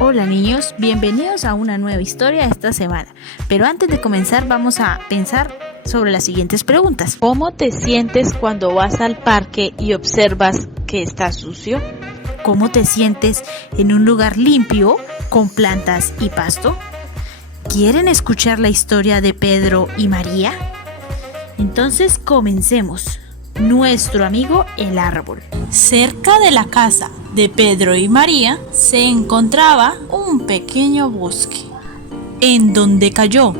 Hola niños, bienvenidos a una nueva historia esta semana. Pero antes de comenzar vamos a pensar sobre las siguientes preguntas. ¿Cómo te sientes cuando vas al parque y observas que está sucio? ¿Cómo te sientes en un lugar limpio, con plantas y pasto? ¿Quieren escuchar la historia de Pedro y María? Entonces comencemos. Nuestro amigo el árbol. Cerca de la casa de Pedro y María se encontraba un pequeño bosque, en donde cayó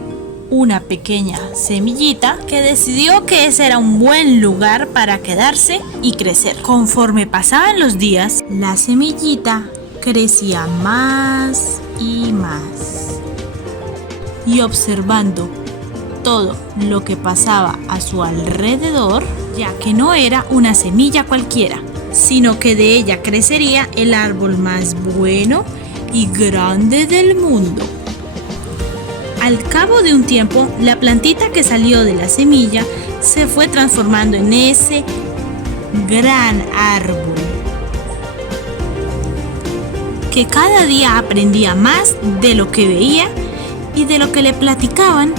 una pequeña semillita que decidió que ese era un buen lugar para quedarse y crecer. Conforme pasaban los días, la semillita crecía más y más. Y observando todo lo que pasaba a su alrededor, ya que no era una semilla cualquiera, sino que de ella crecería el árbol más bueno y grande del mundo. Al cabo de un tiempo, la plantita que salió de la semilla se fue transformando en ese gran árbol, que cada día aprendía más de lo que veía y de lo que le platicaban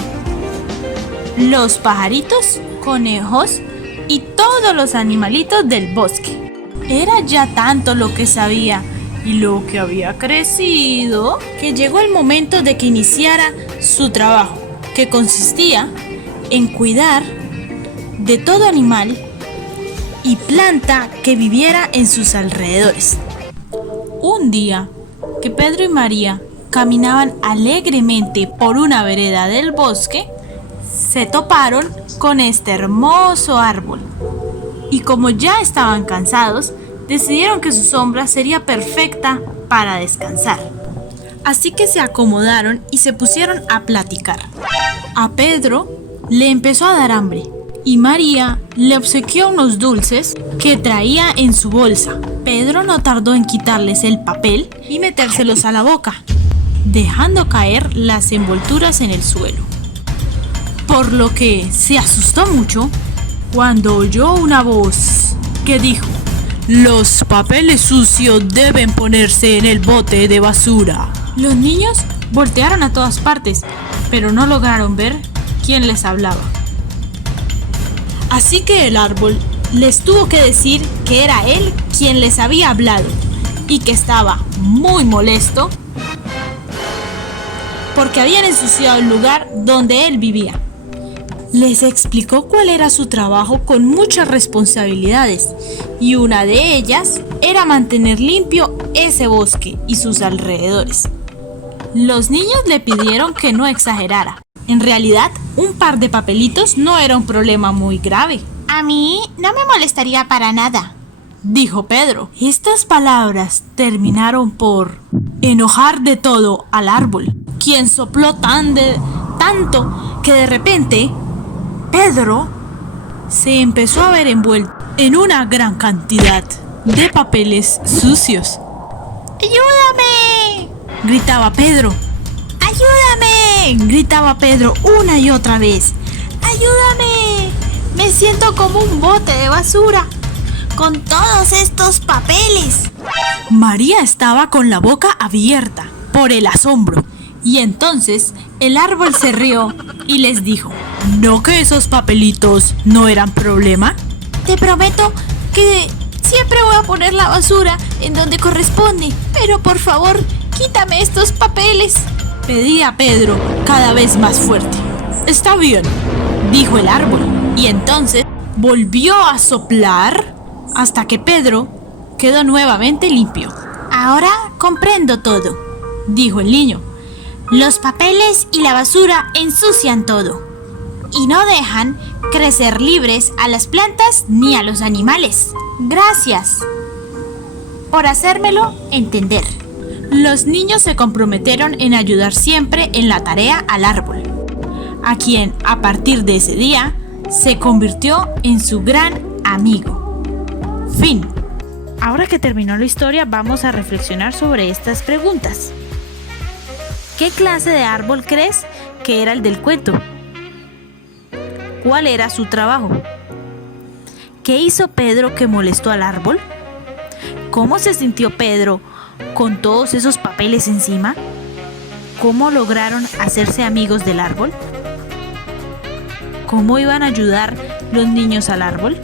los pajaritos, conejos y todos los animalitos del bosque. Era ya tanto lo que sabía y lo que había crecido que llegó el momento de que iniciara su trabajo, que consistía en cuidar de todo animal y planta que viviera en sus alrededores. Un día que Pedro y María caminaban alegremente por una vereda del bosque, se toparon con este hermoso árbol y como ya estaban cansados, decidieron que su sombra sería perfecta para descansar. Así que se acomodaron y se pusieron a platicar. A Pedro le empezó a dar hambre y María le obsequió unos dulces que traía en su bolsa. Pedro no tardó en quitarles el papel y metérselos a la boca, dejando caer las envolturas en el suelo. Por lo que se asustó mucho cuando oyó una voz que dijo: "Los papeles sucios deben ponerse en el bote de basura". Los niños voltearon a todas partes, pero no lograron ver quién les hablaba. Así que el árbol les tuvo que decir que era él quien les había hablado y que estaba muy molesto porque habían ensuciado el lugar donde él vivía. Les explicó cuál era su trabajo con muchas responsabilidades y una de ellas era mantener limpio ese bosque y sus alrededores. Los niños le pidieron que no exagerara. En realidad, un par de papelitos no era un problema muy grave. A mí no me molestaría para nada, dijo Pedro. Estas palabras terminaron por enojar de todo al árbol, quien sopló tanto que de repente Pedro se empezó a ver envuelto en una gran cantidad de papeles sucios. ¡Ayúdame!, gritaba Pedro. ¡Ayúdame!, gritaba Pedro una y otra vez. ¡Ayúdame! Me siento como un bote de basura con todos estos papeles. María estaba con la boca abierta por el asombro. Y entonces el árbol se rió y les dijo: ¿no que esos papelitos no eran problema? Te prometo que siempre voy a poner la basura en donde corresponde, pero por favor, quítame estos papeles, pedía Pedro cada vez más fuerte. Está bien, dijo el árbol, y entonces volvió a soplar hasta que Pedro quedó nuevamente limpio. Ahora comprendo todo, dijo el niño. Los papeles y la basura ensucian todo y no dejan crecer libres a las plantas ni a los animales. Gracias por hacérmelo entender. Los niños se comprometieron en ayudar siempre en la tarea al árbol, a quien a partir de ese día se convirtió en su gran amigo. Fin. Ahora que terminó la historia, vamos a reflexionar sobre estas preguntas. ¿Qué clase de árbol crees que era el del cuento? ¿Cuál era su trabajo? ¿Qué hizo Pedro que molestó al árbol? ¿Cómo se sintió Pedro con todos esos papeles encima? ¿Cómo lograron hacerse amigos del árbol? ¿Cómo iban a ayudar los niños al árbol?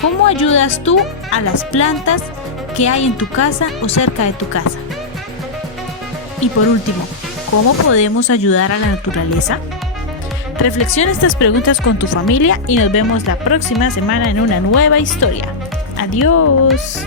¿Cómo ayudas tú a las plantas que hay en tu casa o cerca de tu casa? Y por último, ¿cómo podemos ayudar a la naturaleza? Reflexiona estas preguntas con tu familia y nos vemos la próxima semana en una nueva historia. Adiós.